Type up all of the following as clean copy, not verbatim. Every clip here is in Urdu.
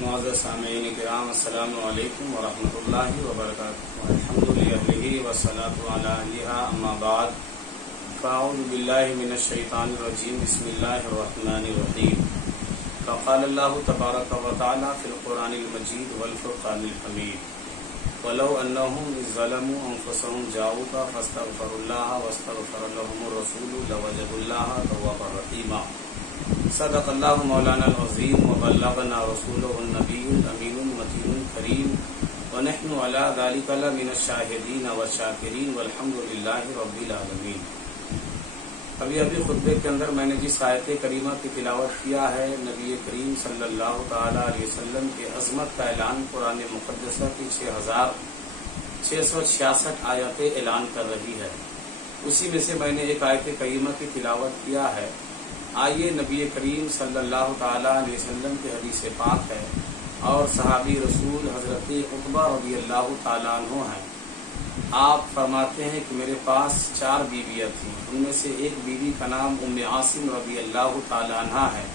معزز سامعین کرام السلام علیکم ورحمۃ اللہ وبرکاتہ الحمدللہ والصلاۃ علی اہلھا اما بعد فاعوذ باللہ من الشیطان الرجیم بسم اللہ الرحمن الرحیم فقال اللہ تبارک وتعالی فی القرآن المجید والفرقان الحمید ولو انہم اذ ظلموا انفسهم جاؤوک فاستغفروا اللہ واستغفر لهم الرسول لوجدوا اللہ توابا رحیما صدق اللہ مولانا العظیم وبلغنا رسولہ النبی الامین المتین الکریم ونحن علی ذلک لمن الشاہدین والشاکرین والحمد للہ رب العالمین۔ ابھی خطبے کے اندر میں نے جس آیت کریمہ کی تلاوت کیا ہے، نبی کریم صلی اللہ تعالی علیہ وسلم کے عظمت کا اعلان قرآن مقدسہ کی 6666 آیتیں اعلان کر رہی ہے، اسی میں سے میں نے ایک آیت کریمہ کی تلاوت کیا ہے۔ آئیے نبی کریم صلی اللہ تعالی علیہ وسلم کے حدیث پاک ہے اور صحابی رسول حضرت عتبہ رضی اللہ تعالیٰ عنہ ہیں۔ آپ فرماتے ہیں کہ میرے پاس 4 بیویاں تھیں، ان میں سے ایک بیوی کا نام ام عاصم رضی اللہ تعالیٰ عنہ ہے۔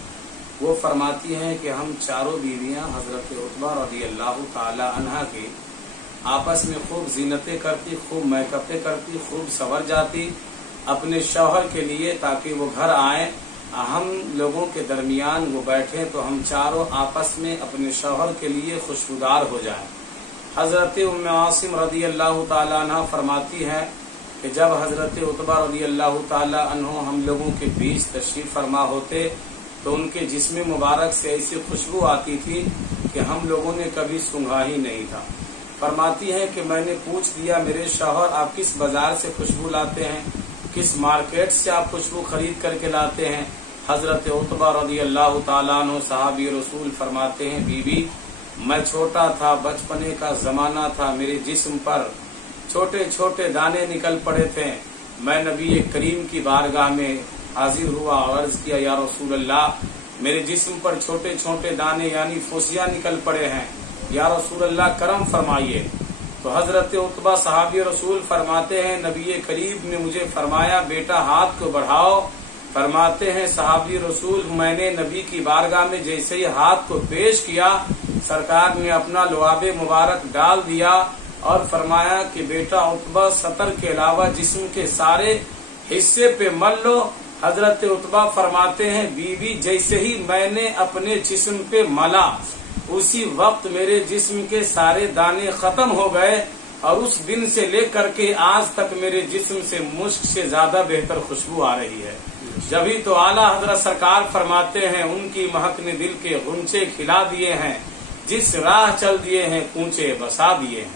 وہ فرماتی ہیں کہ ہم چاروں بیویاں حضرت عتبہ رضی اللہ تعالیٰ عنہ کے آپس میں خوب زینتیں کرتی، خوب میک اپیں کرتی، خوب سنور جاتی اپنے شوہر کے لیے، تاکہ وہ گھر آئیں، ہم لوگوں کے درمیان وہ بیٹھیں تو ہم چاروں آپس میں اپنے شوہر کے لیے خوشبودار ہو جائیں۔ حضرت ام عاصم رضی اللہ تعالیٰ عنہ فرماتی ہے کہ جب حضرت عتبہ رضی اللہ تعالیٰ عنہ ہم لوگوں کے بیچ تشریف فرما ہوتے تو ان کے جسم مبارک سے ایسی خوشبو آتی تھی کہ ہم لوگوں نے کبھی سونگھا ہی نہیں تھا۔ فرماتی ہے کہ میں نے پوچھ لیا میرے شوہر آپ کس بازار سے خوشبو لاتے ہیں، کس مارکیٹ سے آپ خوشبو خرید کر کے لاتے ہیں؟ حضرت عتبہ رضی اللہ تعالیٰ عنہ صحابی رسول فرماتے ہیں بیوی میں چھوٹا تھا، بچپنے کا زمانہ تھا، میرے جسم پر چھوٹے چھوٹے دانے نکل پڑے تھے، میں نبی کریم کی بارگاہ میں حاضر ہوا اور عرض کیا یا رسول اللہ میرے جسم پر چھوٹے چھوٹے دانے یعنی فوسیاں نکل پڑے ہیں، یا رسول اللہ کرم فرمائیے۔ تو حضرت عتبہ صحابی رسول فرماتے ہیں نبی کریم نے مجھے فرمایا بیٹا ہاتھ کو بڑھاؤ۔ فرماتے ہیں صحابی رسول میں نے نبی کی بارگاہ میں جیسے ہی ہاتھ کو پیش کیا، سرکار نے اپنا لعاب مبارک ڈال دیا اور فرمایا کہ بیٹا عتبہ سطر کے علاوہ جسم کے سارے حصے پہ مل لو۔ حضرت عتبہ فرماتے ہیں بیوی جیسے ہی میں نے اپنے جسم پہ ملا اسی وقت میرے جسم کے سارے دانے ختم ہو گئے، اور اس دن سے لے کر کے آج تک میرے جسم سے مشک سے زیادہ بہتر خوشبو آ رہی ہے۔ جبھی تو اعلیٰ حضرت سرکار فرماتے ہیں ان کی مہک نے دل کے غنچے کھلا دیے ہیں، جس راہ چل دیے ہیں کوچے بسا دیے ہیں۔